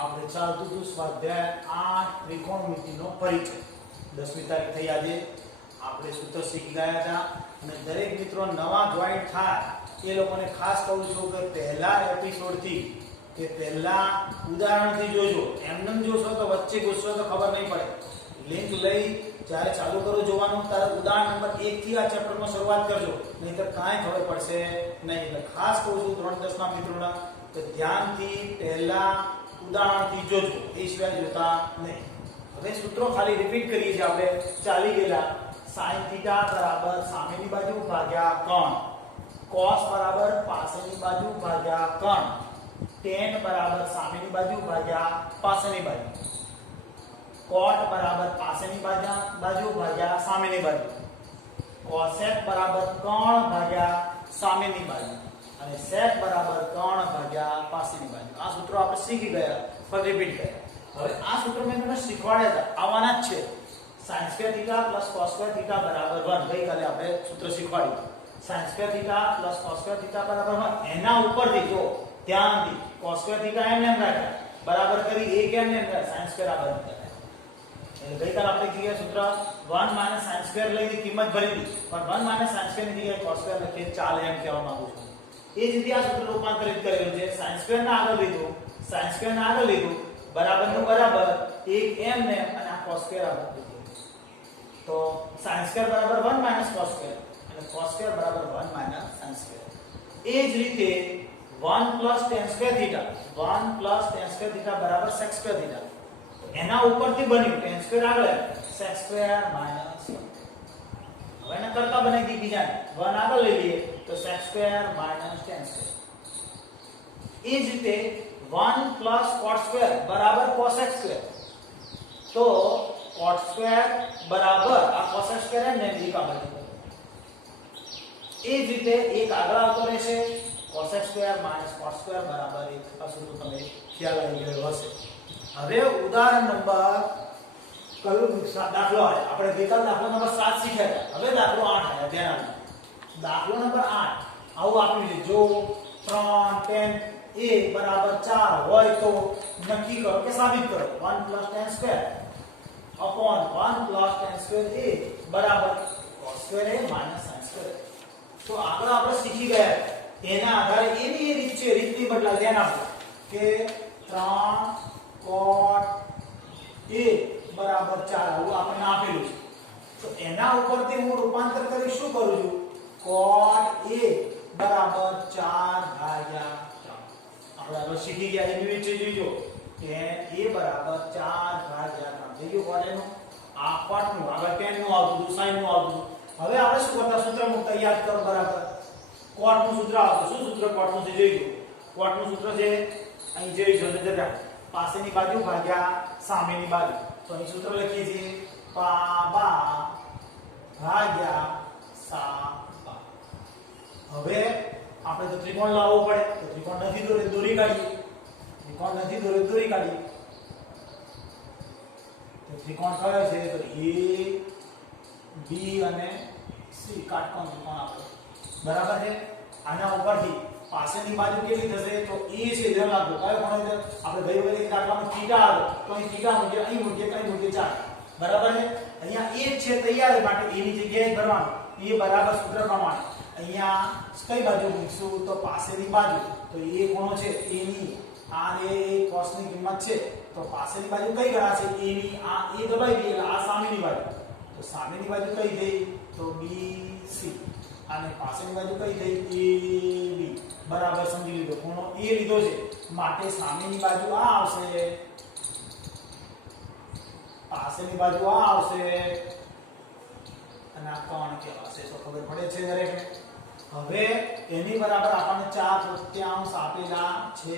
આપણે ચાલતું હતું સ્વાધ્યાય 8 ત્રિકોણમિતિનો પરિચય. 10મી તારીખ થઈ આજે. આપણે સૂત્ર શીખી ગયા હતા અને દરેક મિત્રો નવા જોઈન્ટ થાય એ લોકોને ખાસ કહું છું કે પહેલા એપિસોડથી કે પહેલા ઉદાહરણથી જોજો. એમનેમ જોશો તો વચ્ચે ઘૂસશો તો ખબર નહીં પડે. લિંક લઈ જ્યારે ચાલુ કરો જોવાનું ત્યારે ઉદાહરણ નંબર 1 થી આ ચેપ્ટરમાં શરૂઆત કરજો, નહીંતર કાંઈ ખબર પડશે નહીં. એટલે ખાસ કહું છું 3-10ના મિત્રોના કે ધ્યાનથી પહેલા ઉદાહરણથી જોજો, એ સિવાય જોતા નહીં. હવે સૂત્રો ખાલી રિપીટ કરીએ છીએ આપણે ચાલી ગયેલા. sin થીટા બરાબર સામેની બાજુ ભાગ્યા કોણ, cos બરાબર પાછળની બાજુ ભાગ્યા કોણ, tan બરાબર સામેની બાજુ ભાગ્યા પાછળની બાજુ, cot બરાબર પાછળની બાજુ ભાગ્યા સામેની બાજુ, cosec બરાબર કોણ ભાગ્યા સામેની બાજુ અને sec બરાબર કોણ ભાગ્યા પાછળની બાજુ. આ સૂત્રો આપણે શીખી ગયા, ફરી રિપીટ કર્યા. હવે આ સૂત્ર મેં તમને શીખવાડ્યા હતા, આવવાના જ છે. sin square theta plus cos square theta બરાબર 1 ગઈકાલે આપણે સૂત્ર શીખવાડ્યું. sin square theta plus cos square theta બરાબર 1 એના ઉપરથી જો ધ્યાનથી cos square theta એમ રાખ્યા બરાબર કરી એ કેમ એમ રાખ્યા sin square આ બાજુ કર્યા. એટલે ગઈકાલે આપણે કીધું સૂત્ર 1 - sin square લઈને કિંમત ભરી દીધી, પણ 1 - sin square ની જગ્યાએ cos square લખીએ ચાલે એમ કહેવા માંગુ છું. એ જ રીતે આ સૂત્ર રૂપાંતરિત કરેલું છે. sin square ના આગળ લીધું, sin square ના આગળ લીધું, બરાબર નું બરાબર એક એમ ને અને આ cos square આગળ લીધું. તો sin square બરાબર 1 - cos square અને cos square બરાબર 1 - sin square. એ જ રીતે 1 + tan square theta, 1 + tan square theta બરાબર sec square theta. એના ઉપરથી બન્યું tan square આગળ sec square - 1. હવે એને કરતા બનાવી દી બીજાને 1 આગળ લઈ લઈએ તો sec square - tan square. એ જ રીતે 1 + cot square બરાબર cosec square. તો cot square બરાબર આ cosec square એમ ને એક આ બાજુ. એ જ રીતે એક આગળ આવતો રહેશે cosec square - cot square બરાબર 1. આ સૂત્ર તમને ખ્યાલ આવી ગયો હશે. હવે ઉદાહરણ નંબર કયો દાખલો આવે આપણે ગઈકાલ દાખલો નંબર 7 શીખ્યા હતા. હવે દાખલો 8 આવ્યા. ધ્યાન આપજો. દાખલો નંબર 8 આવું આપ્યું છે. જો 3 tan a બરાબર 4 હોય તો નક્કી કરો કે સાબિત કરો 1 + tan square upon 1 + tan square a બરાબર cos square a - sin square. તો આગળ આપણે શીખી ગયા એના આધારે એની એ રીત છે, રીતની બદલા. ધ્યાન આપજો કે 3 cot a બરાબર 4 આવું આપણને આપેલું છે. તો એના ઉપરથી હું રૂપાંતર કરી શું કરું છું, cot a બરાબર 4/3. આપણે આગળ શીખી ગયા એની વિશે જોજો કે a બરાબર 4/3 થઈ ગયું. cot નું આ cot નું આગળ tan નું આવતું, sin નું આવતું. હવે આપણે શું કરતા સૂત્ર મુકતા યાદ કરો બરાબર. cot નું સૂત્ર આવતું. શું સૂત્ર cot નું છે જોઈજો. cot નું સૂત્ર છે અહીં જોઈજો, નજર રાખો, પાસેની બાજુ ભાગ્યા સામેની બાજુ. તો અહીં સૂત્ર લખીએ છીએ પા ભાગ્યા સા પા. હવે આપણે તો ત્રિકોણ લાવવો પડે, તો ત્રિકોણ નથી દોરે દોરી કાઢીએ. ત્રિકોણ નથી દોરે દોરી કાઢીએ. તો ત્રિકોણ કયો છે તો a b અને c કાટકોણ ત્રિકોણ આપણે બરાબર છે. આના ઉપરથી પાછળની બાજુ કેટલી થશે તો a છે. ધ્યાન રાખજો કયો કોણ છે આપણે ગઈ વખતે દાખલામાં થીટા આવ્યો તો અહીં થીટા મૂકીએ, અહીં મૂકીએ, અહીં મૂકીએ 4 બરાબર છે. અહીંયા 1 છે તૈયાર માટે a ની જગ્યાએ ભરવાનું. એ બરાબર સૂત્ર પ્રમાણે અહીંયા કઈ બાજુ મૂકશું તો પાછળની બાજુ. તો a કોણ છે a ની આ એ cos ની કિંમત છે તો પાછળની બાજુ કઈ ગણાશે a ની. આ a દબાઈ દઈએ એટલે આ સામેની બાજુ. તો સામેની બાજુ કઈ થઈ તો bc અને પાછળની બાજુ કઈ થઈ ab બરાબર. સમજી લીધો ખૂણો a લીધો છે માટે સામેની બાજુ આ આવશે, પાછળની બાજુ આ આવશે અને આ કોણ કહેવાશે. તો ખબર પડે છે દરેકને. હવે એની બરાબર આપણને 4/3 આપેલા છે.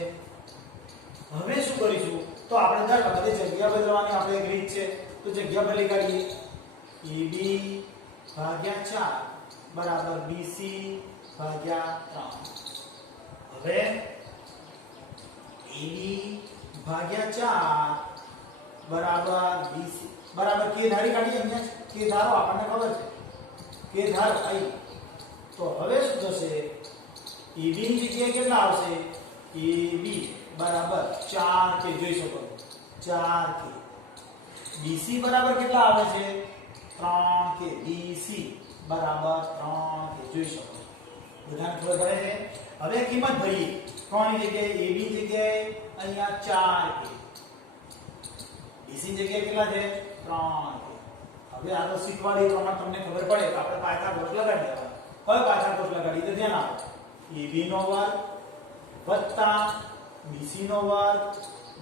હવે શું કરીશું તો આપણે દર વખતે જગ્યા બદલવાની આપણે એક રીત છે. તો જગ્યા બદલી કાઢીએ. ab/4 બરાબર bc/3. હવે ab/4 બરાબર bc બરાબર કે ધારી કાઢીએ. અહીંયા કે ધારો આપણને ખબર છે કે ધારો અહીં. તો હવે શું થશે ab ની જગ્યાએ કેટલા આવશે ab બરાબર 4k જોઈ શકો છો 4k BC બરાબર કેટલા આવે છે 3k BC બરાબર 3k જોઈ શકો છો બધાને ખબર પડે છે હવે કિંમત ભરીએ કોની જગ્યાએ AB જગ્યાએ અહીંયા 4k BC જગ્યાએ કેટલા છે 3k હવે આ તો શીખવાડી પ્રમાણે તમને ખબર પડે કે આપણે પાયથાગોરસ લગાડી દેવા હવે પાયથાગોરસ લગાડી તો ધ્યાન આપો AB નો વર્ગ વત્તા BC નો વર્ગ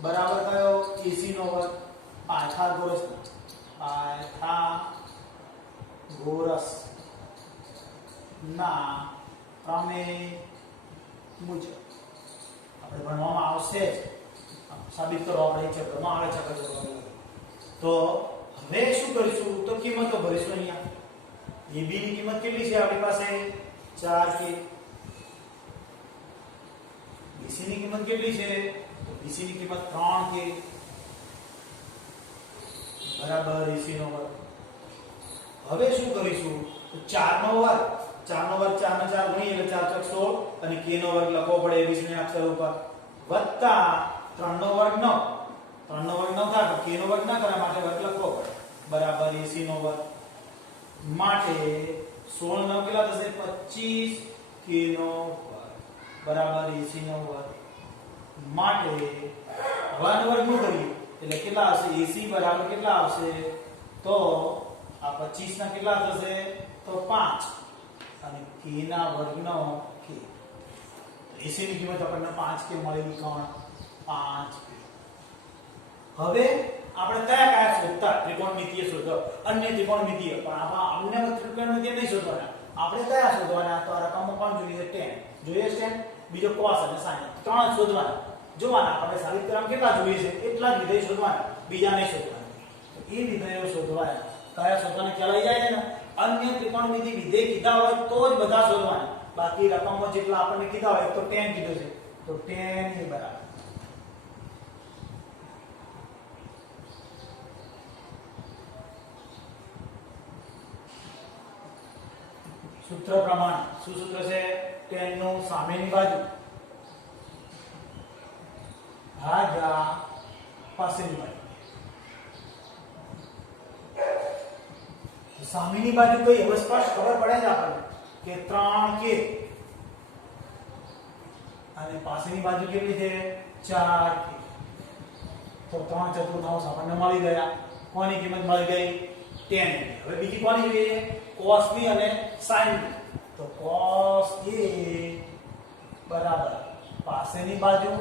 બરાબર કયો AC નો વર્ગ પાયથાગોરસ ના પ્રમેય મુજબ આપણે ભણવામાં આવશે સાબિત કરવા આપણે ચક્રમાં આવે છે તો હવે શું કરીશું તો કિંમતો ભરીશું અહીંયા AB ની કિંમત કેટલી છે આપણી પાસે 4k BC ની કિંમત કેટલી છે તો BC ની કિંમત 3k બરાબર AC નો વર્ગ હવે શું કરીશું તો 4 નો વર્ગ 4 નો વર્ગ 4 ને 4 ગુણીએ એટલે 4 ચોક 16 અને k નો વર્ગ લખવો પડે ABC ના અક્ષર ઉપર વત્તા 3 નો વર્ગ 9 3 નો વર્ગ 9 થાય તો k નો વર્ગ ના કરવા માટે વર્ગ લખવો પડે બરાબર AC નો વર્ગ માટે 16 9 કેટલા થશે 25 k નો વર્ગ બરાબર AC નો વર્ગ માટે વર્ગ નું કરીએ એટલે કેટલા આવશે AC બરાબર કેટલા આવશે તો આ 25 ના કેટલા થશે તો 5 અને k ના વર્ગનો k AC ની કિંમત આપણને 5k મળેલી કોણ 5k હવે આપણે કયા શોધતા ત્રિકોણમિતિય શોધો અન્ય ત્રિકોણમિતિય પણ આમાં અન્ય ત્રિકોણમિતિય નહીં શોધવાના આપણે કયા શોધવાના તો આ રકમમાં કોણ જોઈએ છે tan જોઈએ છે tan બીજો cos અને sin ત્રણ જ શોધવાના જોવાના આપણે સાબિત કરવા કેટલા જોઈએ છે એટલા જ વિધેય શોધવાના બીજા નહીં શોધવાના તો એ વિધેયો શોધવાના કયા શોધવાના ખ્યાલ આવી જાય ને અન્ય ત્રિકોણમિતિ વિધેય કીધા હોય તો જ બધા શોધવાના બાકી રકમમાં જેટલા આપણને કીધા હોય તો tan કીધું છે તો tan એ બરાબર સૂત્ર પ્રમાણે શું સૂત્ર છે tan નું સામેની બાજુ ભાગ્યા પાછળની બાજુ તો સામેની બાજુ કઈ હવે સ્પષ્ટ ખબર પડે છે આપણને કે 3k અને પાછળની બાજુ કેટલી છે 4k તો 3 ચતુર્થાંશ આપણને મળી ગયા કોની કિંમત મળી ગઈ tan હવે બીજી કોની જોઈએ cos b અને sin b તો cos a બરાબર પાછળની બાજુ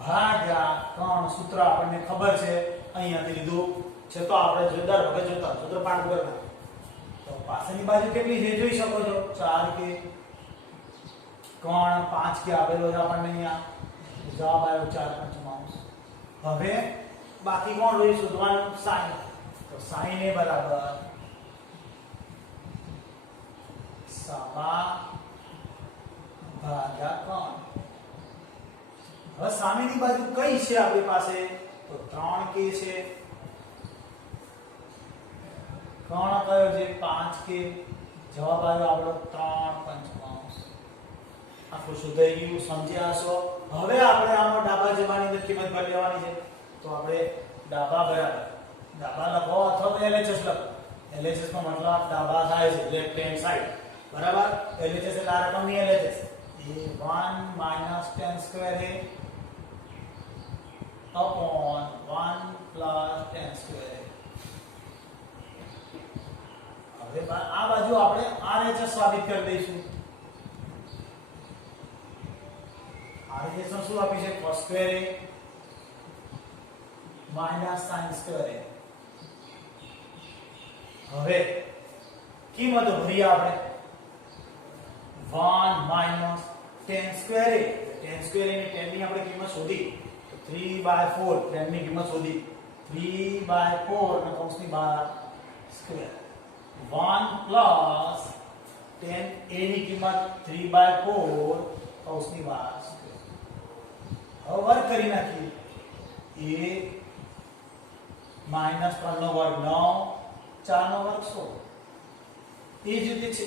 ભાગ્યા કોણ સૂત્ર આપણને ખબર છે અહીંયાથી લીધું છે તો આપણે જોરદાર વગર જોતા સૂત્ર પાઠ વગર તો પાછળની બાજુ કેટલી છે જોઈ શકો છો 4k કોણ 5k આપેલો છે આપણને અહીંયા જવાબ આવ્યો 4/5 હવે બાકી કોણ રહ્યું શોધવાનું sin તો sin a બરાબર સવા ભાગ્યા કોણ હવે સામેની બાજુ કઈ છે આપણી પાસે તો 3k છે કોણ કયો છે 5k જવાબ આવ્યો આપણો 3/5 આખું સુધાઈ ગયું સમજ્યા છો હવે આપણે આનો ડાબા જવાની અંદર કિંમત ભરી લેવાની છે તો આપણે ડાબા બરાબર ડાબા લખો અથવા તો LHS લખો LHS નો મતલબ ડાબા થાય છે લેફ્ટ હેન્ડ સાઈડ બરાબર LHS એટલે આ રકમની LHS A 1 - tan square a upon 1 + tan square હવે આ બાજુ આપણે RHS સાબિત કરી દઈશું RHS નો શું આપી છે cos square a - sin square a હવે કિંમત ભરીએ આપણે 1 - tan square a tan square a ની tan ની આપણે કિંમત શોધી તો 3/4 tan ની કિંમત શોધી 3/4 ને કૌંસની બહાર સ્ક્વેર 1 + tan a ની કિંમત 3/4 કૌંસની બહાર સ્ક્વેર હવે વર્ગ કરી નાખીએ a - 3 નો વર્ગ 9 4 નો વર્ગ 16 એ જ રીતે છે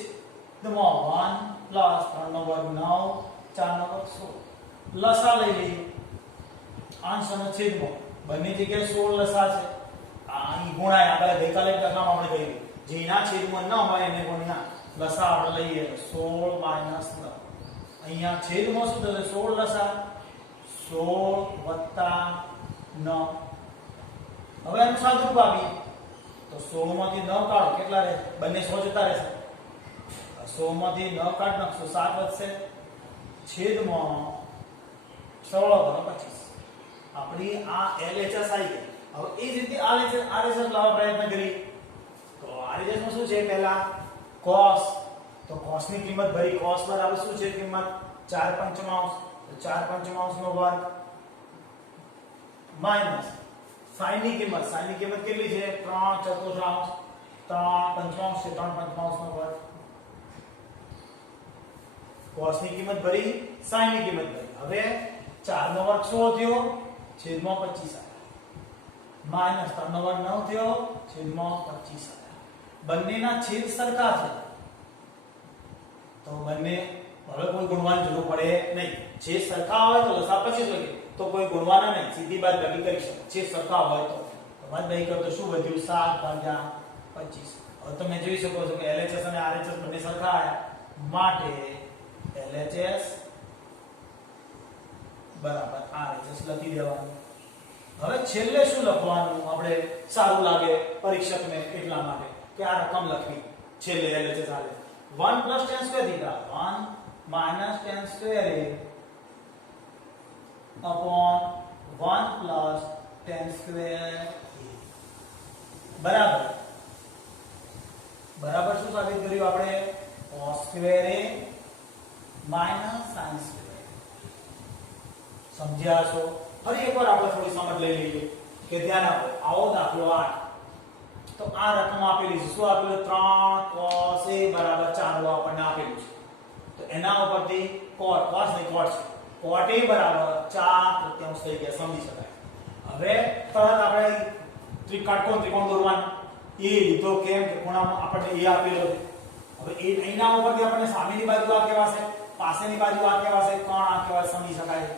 તો 1 + 3 નો વર્ગ 9 4 નો વર્ગ 16 લસા લઈ લઈએ અંશ અને છેદમાં બંને જગ્યાએ 16 લસા છે અહીં ગુણાય આપણે ગઈકાલે દાખલામાં આપણે કહ્યું જેના છેદમાં ન હોય એને ગુણ્યા લસા આપણે લઈએ 16 - 9 અહીંયા છેદમાં શું થશે 16 લસા 16 + 9 હવે એનું સાદુરૂપ આપીએ તો 16 માંથી 9 કાઢો કેટલા રહે બંને 100 જતા રહેશે 100 માંથી 9 કાઢ નાખશો 7 વધશે છેદમાં 16 * 25 આપણી આ LHS આવી ગઈ હવે એ જ રીતે RHS લાવવા પ્રયત્ન કરી તો RHS માં શું છે પહેલા cos તો cos ની કિંમત ભરી cos બરાબર શું છે કિંમત 4 પંચમાંશ તો 4 પંચમાંશ નો વર્ગ માઈનસ sin ની કિંમત કેટલી છે 3 ચતુર્થાંશ 3 પંચમાંશ છે 3 પંચમાંશ નો વર્ગ cos ની કિંમત ભરી sin ની કિંમત ભરી હવે 4 નો વર્ગ 100 થયો છેદમાં 25 માઈનસ 3 નો વર્ગ 9 થયો છેદમાં 25 બંનેના છેદ સરખા છે તો બંને હવે કોઈ ગુણવાની જરૂર પડે નહીં છેદ સરખા હોય તો લસા 25 લખીએ તો કોઈ ગુણવાના નહીં સીધી બાદબાકી કરી શકે છેદ સરખા હોય તો બાદબાકી કરતો શું વધ્યું 7/25 હવે તમે જોઈ શકો છો કે LHS અને RHS બંને સરખા આવ્યા માટે LHS બરાબર RHS લખી દેવાનું હવે છેલ્લે શું લખવાનું આપણે સારું લાગે પરીક્ષકને એટલા માટે કે આ રકમ લખવી છેલ્લે LHS આવે 1 + tan square theta 1 - tan square upon 1 + tan square બરાબર શું સાબિત કર્યું આપણે cos square a - sin square સમજ્યા છો ફરી એકવાર આપણે થોડી સમજ લઈ લઈએ કે ધ્યાન આપો આવો દાખલો 8 તો આ રકમ આપેલી છે શું આપેલું 3 cos a = 4 આપણને આપેલું છે તો એના ઉપરથી cos નહીં cot છે cot a = 4 તૃતીયાંશ થઈ ગયા સમજી શકાય હવે તરત આપણે ત્રિકોણ દોરવાનું એ લીધો કેમ કે ખૂણામાં આપણને a આપેલો છે હવે એ એના ઉપરથી આપણને સામેની બાજુ આ કહેવાશે પાસેની બાજુ આ કહેવાશે કોણ આ કહેવાશે સમજી શકાય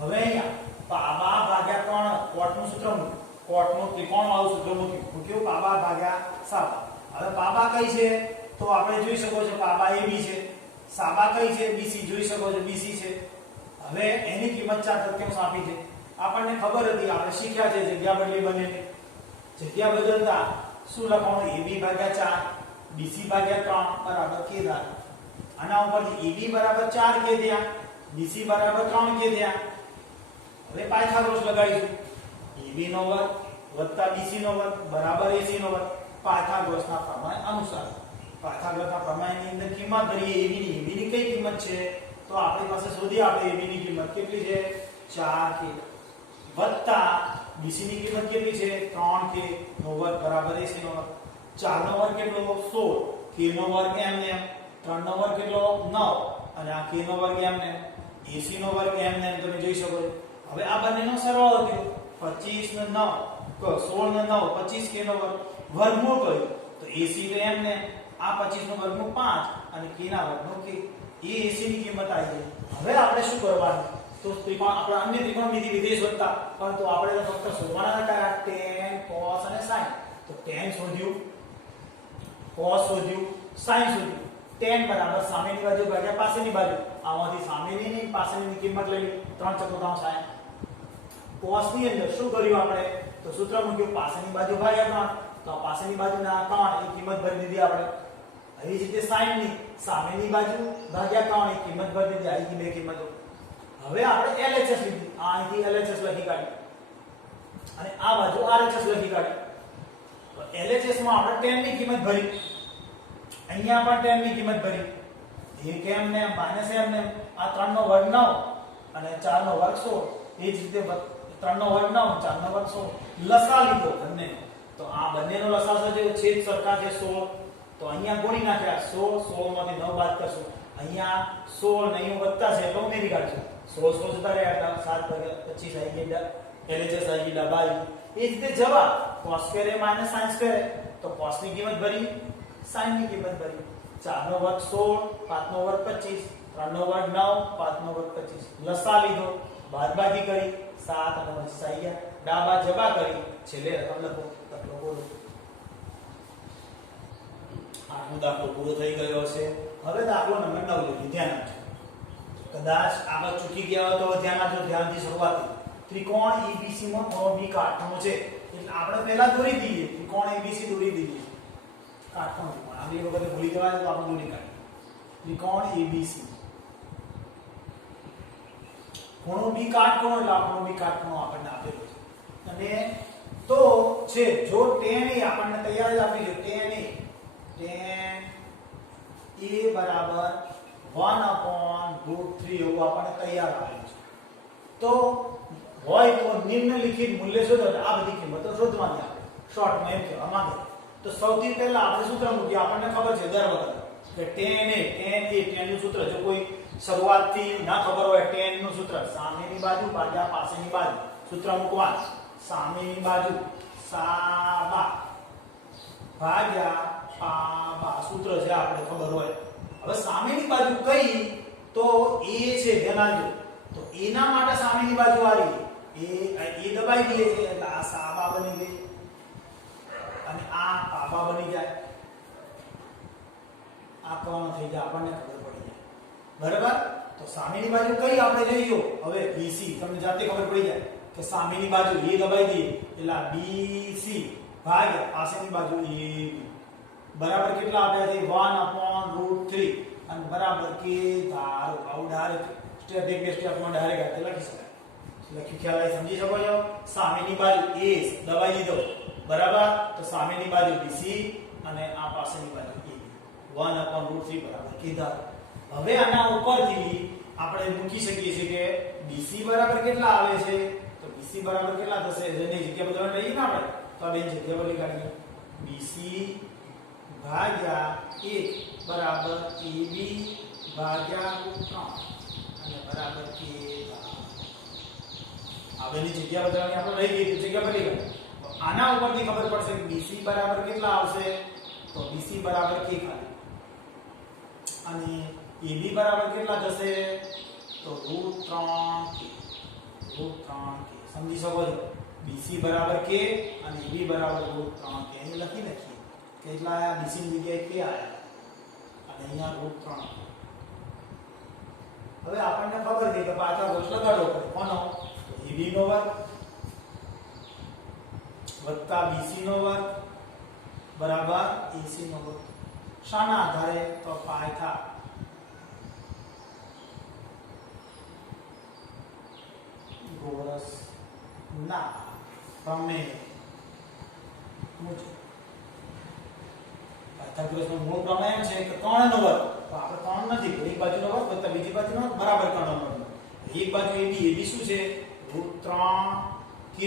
હવે અહીંયા પાબા ભાગ્યા કોણ કોટનું સૂત્ર મૂક્યું કોટનું ત્રિકોણ વાળું સૂત્ર મૂક્યું પાબા ભાગ્યા સાબા હવે પાબા કઈ છે તો આપણે જોઈ શકો છો પાબા AB છે સાબા કઈ છે BC જોઈ શકો છો BC છે હવે એની કિંમત 4 તૃતીયાંશ આપી છે આપણને ખબર હતી આપણે શીખ્યા છે જગ્યા બદલી બંનેની જગ્યા બદલતા શું લખવાનું AB ભાગ્યા 4 BC ભાગ્યા 3 બરાબર કે થાય આના ઉપરથી AB બરાબર 4 કે થયા BC બરાબર 3 કે થયા હવે પાયથાગોરસ લગાવીશું AB નો વર્ગ વત્તા BC નો વર્ગ બરાબર AC નો વર્ગ પાયથાગોરસના પ્રમેય અનુસાર પાયથાગોરસના પ્રમેયની અંદર કિંમત ભરીએ AB ની કઈ કિંમત છે તો આપણી પાસે શોધી આપણે AB ની કિંમત કેટલી છે 4k વત્તા BC ની કિંમત કેટલી છે 3k નો વર્ગ બરાબર AC નો વર્ગ 4 નો વર્ગ કેટલો 16 k નો વર્ગ એમને 3 નો વર્ગ કેટલો 9 અને આ k નો વર્ગ એમને AC નો વર્ગ એમને તમે જોઈ શકો છો હવે આ બંનેનો સરવાળો થયો 25 ને 9 તો 16 ને 9 25k નો વર્ગમૂળ કર્યું તો AC તો એમને આ 25 નો વર્ગમૂળ 5 અને k ના વર્ગમૂળ k એ AC ની કિંમત આવી ગઈ હવે આપણે શું કરવાનું તો ત્રિકોણ આપણે અન્ય ત્રિકોણમિતિ વિધેય શોધતા પરંતુ આપણે તો ફક્ત શોધવાના હતા tan cos અને sin તો tan શોધ્યું cos શોધ્યું sin શોધ્યું tan બરાબર સામેની બાજુ ભાગ્યા પાસેની બાજુ આમાંથી સામેની અને પાસેની કિંમત લઈ 3 ચતુર્થાંશ થાય cos ની અંદર શું કર્યું આપણે તો સૂત્ર મૂક્યું પાસેની બાજુ ભાગ્યા 3 તો પાસેની બાજુના 3 ની કિંમત ભરી દીધી આપણે આવી જ રીતે sin ની સામેની બાજુ ભાગ્યા 3 ની કિંમત ભરી દીધી આવી બે કિંમતો હવે આપણે LHS લીધી આ અહીંથી LHS લખી કાઢી અને આ બાજુ RHS લખી કાઢી તો LHS માં આપણે tan ની કિંમત ભરી અહીંયા પણ tan ની કિંમત ભરી એક એમને માઈનસ એમને આ 3 નો વર્ગ 9 અને 4 નો વર્ગ 16 એ જ રીતે 3 નો વર્ગ 9 4 નો વર્ગ 16 લસા લીધો બંને તો આ બંનેનો લસા છે છેદ સરખા છે 16 તો અહીંયા ગુણી નાખ્યા 16 માંથી 9 બાદ કરશું અહીંયા 16 નહીં વધતા છે તો ઉમેરી કાઢશું 16 જતા રહ્યા હતા 7 ભાગ્યા 25 આવી ગયા LHS આવી ગયા બાજુ એ જ રીતે જવાબ cos square - sin square તો cos ની કિંમત ભરી sin ની કિંમત ભરી 4 નો વર્ગ 16 5 નો વર્ગ 25 3 નો વર્ગ 9, 5 નો વર્ગ 25. લસા લીધો, બાદબાકી કરી, 7 અને 25 આવી ગયા. ડાબા જબા કરી, છેલ્લે રકમ લખો. દાખલો બોલો. આનો દાખલો પૂરો થઈ ગયો છે. હવે દાખલો નંબર 9 લઈએ. ધ્યાન આપજો. કદાચ આગળ ચૂકી ગયા હોય તો ધ્યાન આપજો. ધ્યાનથી શરૂઆત કરો. ત્રિકોણ ABC માં ખૂણો B કાટખૂણો છે. એટલે આપણે પહેલા દોરી દઈએ. ત્રિકોણ ABC દોરી દઈએ. કાટખૂણો ત્રિકોણ. આગલી વખતે ભૂલી જવાય તો આપણે દોરી કાઢીએ. ત્રિકોણ ABC. ખૂણો B કાટખૂણો એટલે આપણો B કાટખૂણો આપણને આપેલો છે. અને તો છે જો tan A આપણને તૈયાર જ આપી છે. tan A બરાબર 1/√3 એવું આપણને તૈયાર આપેલું છે. તો હોય તો નિમ્નલિખિત મૂલ્ય શોધો. આ બધી કિંમતો શોધવાની આપણે શોર્ટમાં એમ કહેવા માંગે. તો સૌથી પહેલા આપણે સૂત્ર મૂકીએ. આપણને ખબર છે દર વખતે કે tan નું સૂત્ર જો કોઈ શરૂઆતથી ના ખબર હોય tan નું સૂત્ર સામેની બાજુ ભાગ્યા પાસેની બાજુ. સૂત્ર મૂકવાનું. સામેની બાજુ સાબા ભાગ્યા પાબા સૂત્ર છે આપણે ખબર હોય. હવે સામેની બાજુ કઈ તો a છે ધ્યાન આપજો. તો a ના માટે સામેની બાજુ આ રહી. a દબાઈ દઈએ છે એટલે આ સાબા બની ગઈ અને આ પાબા બની જાય. આ કોણ થઈ જાય આપણને ખબર પડી જાય. બરાબર. તો સામેની બાજુ કઈ આપણે લઈ લો. હવે BC તમને જાતે ખબર પડી જાય કે સામેની બાજુ a દબાઈ દઈએ એટલે આ BC ભાગ્યા પાસેની બાજુ AB બરાબર કેટલા આપ્યા છે 1/√3 અને બરાબર કે ધારો આવું ડાયરેક્ટ સ્ટેપ એક બે સ્ટેપમાં ડાયરેક્ટ આ લખી શકાય. લખી ખ્યાલ આવી સમજી શકો છો. સામેની બાજુ a દબાઈ દીધો બરાબર. તો સામેની બાજુ BC અને આ પાસેની બાજુ AB 1/√3 બરાબર કે ધારો. હવે આના ઉપરથી આપણે મૂકી શકીએ છીએ કે BC બરાબર કેટલા આવે છે. તો BC બરાબર કેટલા થશે જેની જગ્યા બદલવા લઈએ ને આપણે તો આ બે જગ્યા બદલી કાઢીએ. BC ભાગ્યા 1 બરાબર AB ભાગ્યા 3 અને બરાબર કે આ બેની જગ્યા બદલવાની આપણે રહી ગઈ જગ્યા બદલી ગઈ. આના ઉપરથી ખબર પડશે કે BC બરાબર કેટલા આવશે. તો BC બરાબર કે ખાલી અને AB બરાબર કેટલા થશે તો √3k. સમજી શકો છો. BC બરાબર k અને AB બરાબર √3k અહીં લખી નાખીએ. કેટલા આયા BC ની જગ્યાએ k આયા અને અહીંયા √3. હવે આપણને ખબર છે કે પાછા ગોઠ લગાડવો પડે. કોનો તો AB નો વર્ગ વત્તા BC નો વર્ગ બરાબર AC નો વર્ગ. શાના આધારે તો પાયથા ગોરસ ના પ્રમેય મુજબ. પાયથાગોરસનો મૂળ પ્રમેય છે કે 3 નો વર્ગ. તો આપણે 3 નથી એક બાજુનો વર્ગ વત્તા બીજી બાજુનો વર્ગ બરાબર 3 નો વર્ગ. એક બાજુ AB શું છે √3k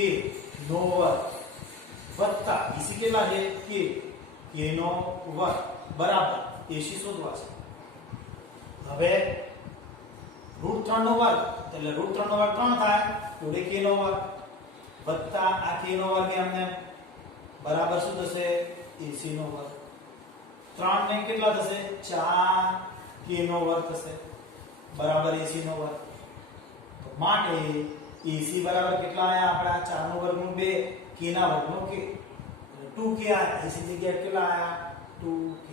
નો વર્ગ વત્તા BC કેટલા છે k નો વર્ગ બરાબર AC શોધવા છે. હવે √3 નો વર્ગ એટલે √3 નો વર્ગ 3 થાય જોડે k નો વર્ગ વત્તા આ k નો વર્ગ એમને બરાબર શું થશે AC નો વર્ગ. 3 ને કેટલા થશે 4k નો વર્ગ થશે બરાબર AC નો વર્ગ. તો માટે AC બરાબર કેટલા આયા આપડા 4 નો વર્ગ નું 2 k ના વર્ગ નું k એટલે 2k આયા. AC જગ્યાએ કેટલા આયા 2k.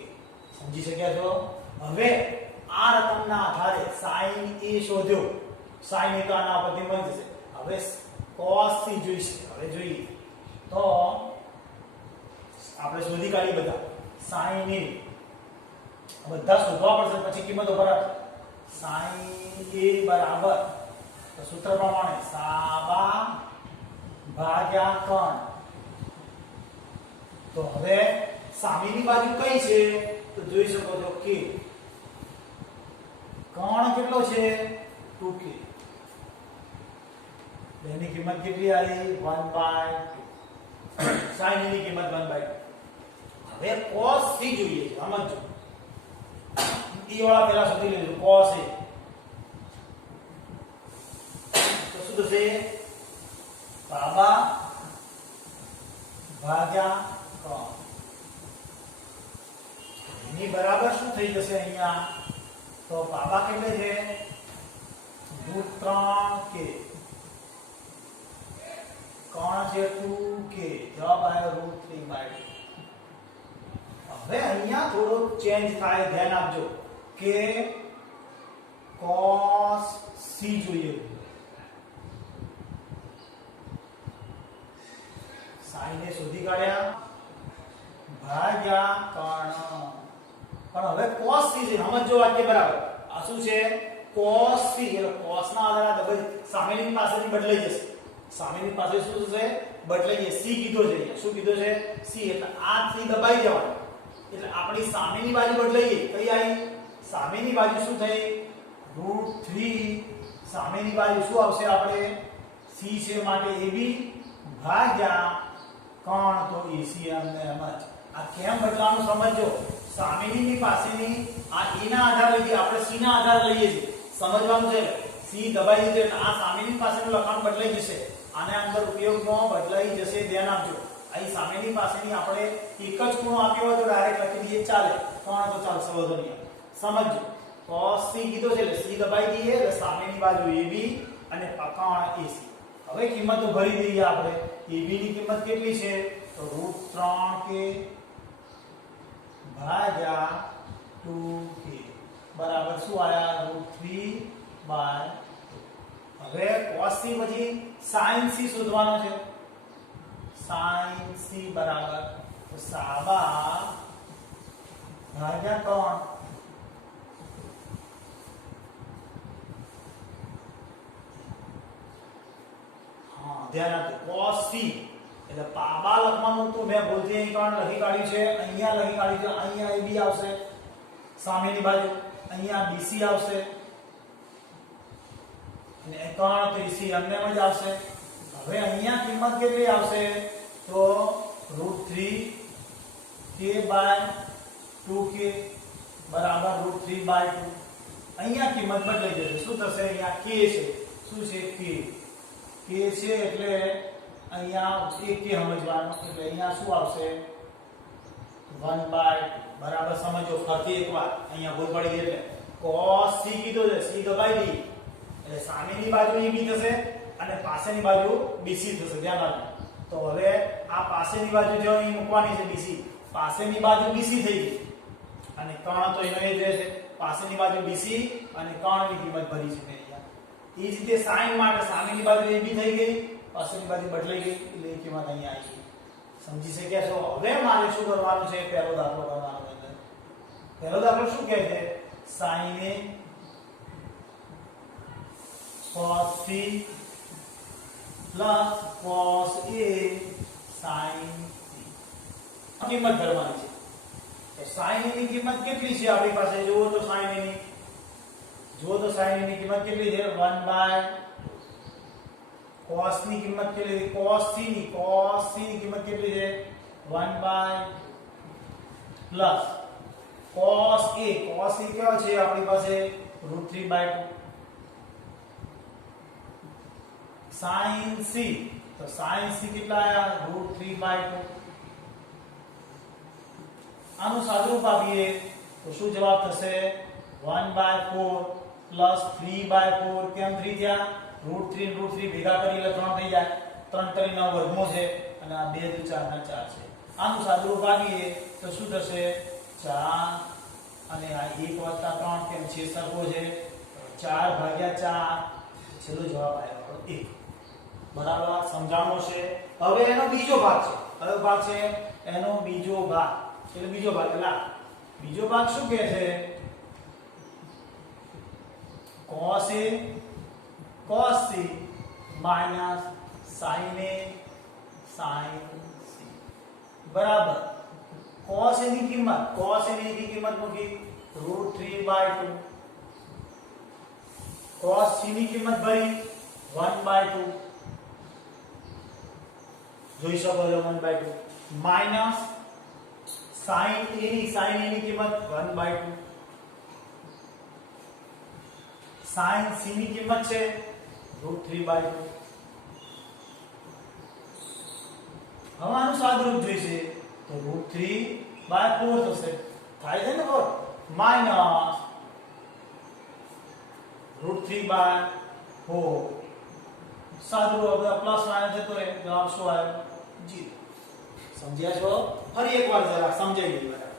સમજી શક્યા છો. હવે આ રકમના આધારે sin A શોધ્યો. sin A તો આના પરથી મળી જશે. હવે cos C જોઈશે. હવે જોઈએ તો આપણે શોધી કાઢી બધા sin A બધા શોધવા પડશે પછી કિંમતો બરાબર. sin A બરાબર તો સૂત્ર પ્રમાણે સાબા ભાગ્યા કર્ણ. તો હવે સામેની બાજુ કઈ છે તો જોઈ શકો છો k. કર્ણ કેટલો છે 2k. એની કિંમત કેટલી આવી 1/2. sin ની કિંમત 1/2. હવે cos C જોઈએ છે. સમજો e વાળા પહેલા શોધી લેજો cos A. તો શું થશે સાબા ભાગ્યા કર્ણ. એની બરાબર શું થઈ જશે અહીંયા તો પાપા કેટલે છે √3k કોણ છે 2k જવાબ આવ્યો √3/2 હવે અહીંયા થોડો ચેન્જ થાય ધ્યાન આપજો કે cos c જોઈએ sin ને શોધી કાઢ્યા ભાગ્યા કર્ણ પણ હવે cos c છે સમજો વાક્ય બરાબર આ શું છે cos c એટલે cos ના આધારે દબાઈ સામેની પાસેથી બદલાઈ જશે સામેની પાસે શું છે બદલાઈ જશે c કીધો છે શું કીધો છે c એટલે આ 3 દબાઈ જવાનું એટલે આપણી સામેની બાજુ બદલાઈ ગઈ કઈ આવી સામેની બાજુ શું થઈ √3 સામેની બાજુ શું આવશે આપણે c છે માટે ab ભાગ્યા કોણ તો ac અને એમ જ આ કેમ બદલાવાનું સમજો સામેની પાસેની આ a ના આધાર લઈએ આપણે c ના આધાર લઈએ છીએ સમજવાનું છે c દબાઈ દીધું એટલે આ સામેની પાસેનું લખાણ બદલાઈ જશે આને અંદર ઉપયોગમાં બદલાઈ જશે ધ્યાન આપજો અહીં સામેની પાસેની આપણે એક જ ખૂણો આપ્યો હોય તો ડાયરેક્ટ લખી દઈએ ચાલે કોણ તો ચાલશે વધુ નહીં સમજો cos c કીધો છે એટલે c દબાઈ દઈએ એટલે સામેની બાજુ ab અને કોણ ac હવે કિંમતો ભરી દઈએ આપણે ab ની કિંમત કેટલી છે તો √3k ભાગ્યા 2k બરાબર શું આયા √3/2 હવે cos c પછી sin c શોધવાનો છે sin c બરાબર તો સાબા ભાગ્યા કોણ ધ્યાન આપજો cos c એટલે પાબા લખવાનું તો મેં ભૂલથી અહીં કોણ લખી કાઢ્યું છે અહીંયા લખી કાઢ્યું છે અહીંયા ab આવશે સામેની બાજુ અહીંયા bc આવશે અને કોણ તો ac એમને જ આવશે હવે અહીંયા કિંમત કેટલી આવશે તો √3k/2k બરાબર √3/2 અહીંયા કિંમત બદલાઈ જશે શું થશે અહીંયા k છે શું છે k છે એટલે અહીંયા એક કે સમજવાનું એટલે અહીંયા શું આવશે 1/2 બરાબર સમજો ફરીથી એકવાર અહીંયા ભૂલ પડી ગઈ એટલે cos c કીધો છે c દબાઈ દી એટલે સામેની બાજુ ab થશે અને પાસેની બાજુ bc થશે ધ્યાન રાખજો તો હવે આ પાસેની બાજુ જો અહીં મૂકવાની છે bc પાસેની બાજુ bc થઈ ગઈ અને કર્ણ તો એનો એ જ રહેશે પાસેની બાજુ bc અને કર્ણની કિંમત ભરી છે અહીંયા એ જ રીતે sin માટે સામેની બાજુ ab થઈ ગઈ પાસેની બાજુ બદલાઈ ગઈ એટલે એ કિંમત અહીંયા આવી ગઈ સમજી શક્યા છો હવે મારે શું કરવાનું છે પહેલો દાખલો કરવાનો છે પહેલો દાખલો શું કહે છે sin a cos c plus cos a sin c કિંમત ભરવાની છે તો sin a ની કિંમત કેટલી છે આપણી પાસે જુઓ તો sin a ની કિંમત કેટલી છે 1/2 cos ની કિંમત કેટલી cos c ની કિંમત કેટલી છે 1/2 પ્લસ cos a કેવો છે આપણી પાસે √3/2 sin c તો sin c કેટલા આયા √3/2 આનું સાદુરૂપ આપીએ તો શું જવાબ થશે 1/4 પ્લસ 3/4 કેમ 3 થયા √3 ભેગા કરી એટલે 3 થઈ જાય 3 3 ના વર્ગમૂળ છે અને આ 2 2 4 ના 4 છે આનું સાદુરૂપ આપીએ તો શું થશે 4 અને આ 1 + 3 કેમ છે સરખો છે 4/4 છેલ્લો જવાબ આવ્યો 1 બરાબર સમજાણો છે હવે એનો બીજો ભાગ છે કયો ભાગ છે એનો બીજો ભાગ એટલે બીજો ભાગ શું કહે છે cos a cos c minus sin a sin c બરાબર cos a ની કિંમત મૂકી √3/2 cos c ની કિંમત ભરી 1/2 જોઈ શકો છો 1/2 માઈનસ sin a ની કિંમત 1/2 sin c ની કિંમત છે √3/2 હવે આનું સાદુરૂપ જોઈશે તો √3/4 થશે થાય છે ને 4 માઈનસ √3/4 સાદું હવે પ્લસ માઇનસ જતો રહે જવાબ શું આવ્યો 0 સમજ્યા છો ફરી એકવાર જરા સમજાવી દઈએ બરાબર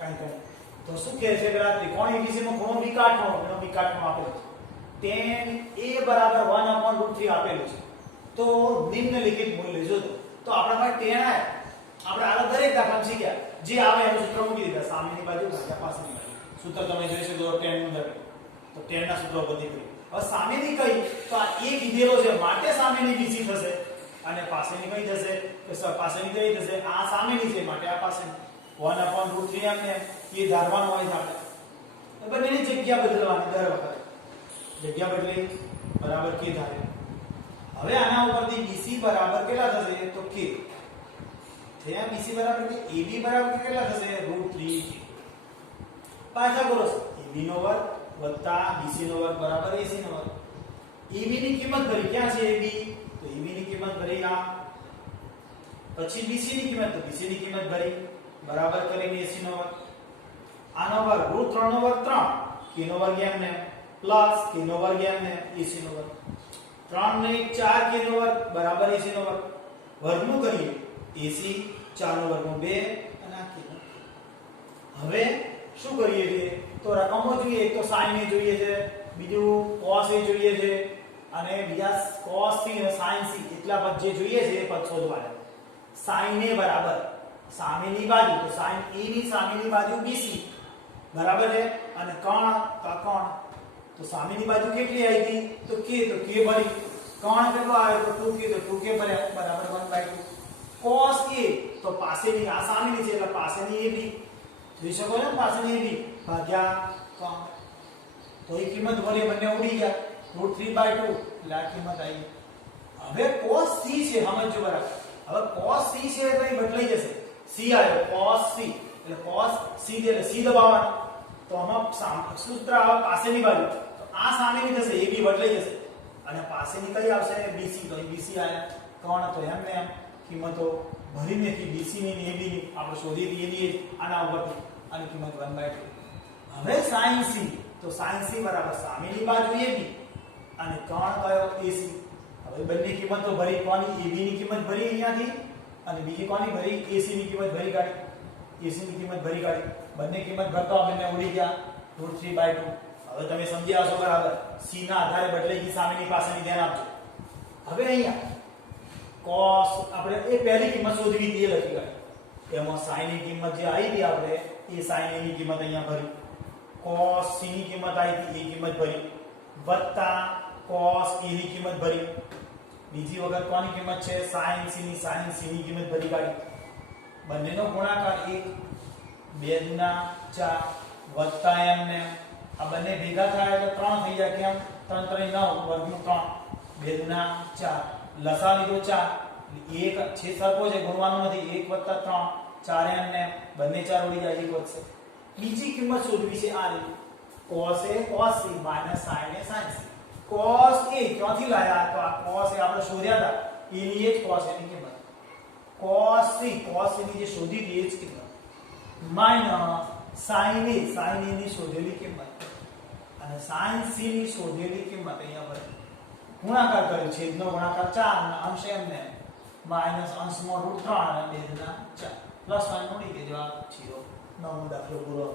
કાઈ કાઈ તો શું કહે છે કે આ ત્રિકોણ ABC નો ખૂણો બી કાટખૂણો આપેલો છે tan A બરાબર 1/√3 આપેલું છે તો નિમ્નલિખિત મૂલ્ય શોધો તો આપણા પાસે tan આવે આપણે આ દરેક દાખલામાં શીખ્યા જે આવે એનું સૂત્ર મૂકી દીધા સામેની બાજુ ભાગ્યા પાછળની બાજુ સૂત્ર તમે જોઈ શકો tan નું દરેક તો tan ના સૂત્રો બધી કરી હવે સામેની કઈ તો આ A કીધેલો છે માટે સામેની BC થશે અને પાછળની કઈ થશે કે પાછળની કઈ થશે આ સામેની છે માટે આ પાછળની 1/√3 એમને એ ધારવાનું હોય છે આપણે બંનેની જગ્યા બદલવાની દર વખતે જગ્યા બદલી બરાબર k ધારે હવે આના ઉપરથી BC બરાબર કેટલા થશે તો k થયા BC બરાબર કે AB બરાબર કેટલા થશે √3 પાછા કરો AB નો વર્ગ વત્તા BC નો વર્ગ બરાબર AC નો વર્ગ AB ની કિંમત ભરી ક્યાં છે AB તો AB ની કિંમત ભરી આ પછી BC ની કિંમત તો BC ની કિંમત ભરી બરાબર કરીને AC નો વર્ગ આનો વર્ગ √3 નો વર્ગ 3 k નો વર્ગ એમને પ્લસ k નો વર્ગ એમને AC નો વર્ગ 3 ને 4 k નો વર્ગ બરાબર AC નો વર્ગ વર્ગનું કરીએ AC 4 નો વર્ગ 2 અને આ k નો હવે શું કરીએ છીએ તો રકમો જોઈએ એક તો sin એ જોઈએ છે બીજું cos એ જોઈએ છે અને બીજા cos c અને sin c એટલા પદ જે જોઈએ છે એ પદ શોધવાના sin એ બરાબર સામેની બાજુ તો sin a ની સામેની બાજુ BC બરાબર છે અને કર્ણ તો સામેની બાજુ કેટલી આવી હતી તો k ભરી કર્ણ કેટલો આવ્યો તો 2k તો 2k ભર્યા બરાબર 1/2 cos a તો પાસેની આ સામેની છે એટલે પાસેની AB જોઈ શકો છો પાસેની AB ભાગ્યા કર્ણ તો એ કિંમત ભલે બંને ઉડી ગયા √3/2 એટલે આ કિંમત આવી હવે cos c છે સમજો બરાબર હવે cos c છે તો એ બદલાઈ જશે c આવ્યો cos c એટલે cos c એટલે c દબાવવાનો તો આમાં સૂત્ર આવે પાસેની બાજુ તો આ સામેની થશે AB બદલાઈ જશે અને પાસેની કઈ આવશે BC તો BC આયા કોણ તો એમને એમ કિંમતો ભરીને કે BC ની ને AB ની આપણે શોધી દીધી આના ઉપરથી આની કિંમત 1/2 હવે sin c તો sin c બરાબર સામેની બાજુ AB અને કોણ કયો AC હવે બંને કિંમતો ભરી કોની AB ની કિંમત ભરી અહીંયાથી અને બીજી કોની ભરી AC ની કિંમત ભરી કાઢી AC ની કિંમત ભરી કાઢી બંને કિંમત ભરતા બંને ઉડી ગયા √3/2 હવે તમે સમજ્યા હશો બરાબર c ના આધારે બદલાઈ ગઈ સામેની પાસેની ધ્યાન આપજો હવે અહીંયા cos આપણે એ પહેલી કિંમત શોધવી હતી એ લખી કાઢી એમાં sin ની કિંમત જે આવી હતી આપણે એ sin a ની કિંમત અહીંયા ભરી cos c ની કિંમત આવી હતી એ કિંમત ભરી વત્તા cos a ની કિંમત ભરી બીજી વખત કોની કિંમત છે sin c ની કિંમત ભરી કાઢી બંનેનો ગુણાકાર 1 2 ગુણા 4 વત્તા એમને આ બંને ભેગા થાય તો 3 થઈ જાય કેમ 3 3 9 વર્ગનું 3 2 ગુણા 4 લસા લીધો 4 એક છે સરખો છે ગુણવાનો નથી 1 વત્તા 3 4 એમને બંને 4 ઉડી જાય 1 વધશે બીજી કિંમત શોધવી છે આ રીતે cos a cos c minus sin a sin c cos a ક્યાંથી લાયા તો આ cos a આપણે શોધ્યા હતા એની જ cos a ની કિંમત cos c ની જે શોધી હતી એ જ કિંમત માઈનસ sin a ની શોધેલી કિંમત અને sin c ની શોધેલી કિંમત અહીંયા ભરી ગુણાકાર કર્યો છેદનો ગુણાકાર 4 અને અંશ એમને માઈનસ અંશમાં √3 અને 2 ગુણા 4 પ્લસ 1 ઉડી ગયો જવાબ 0 નવમો દાખલો પૂરો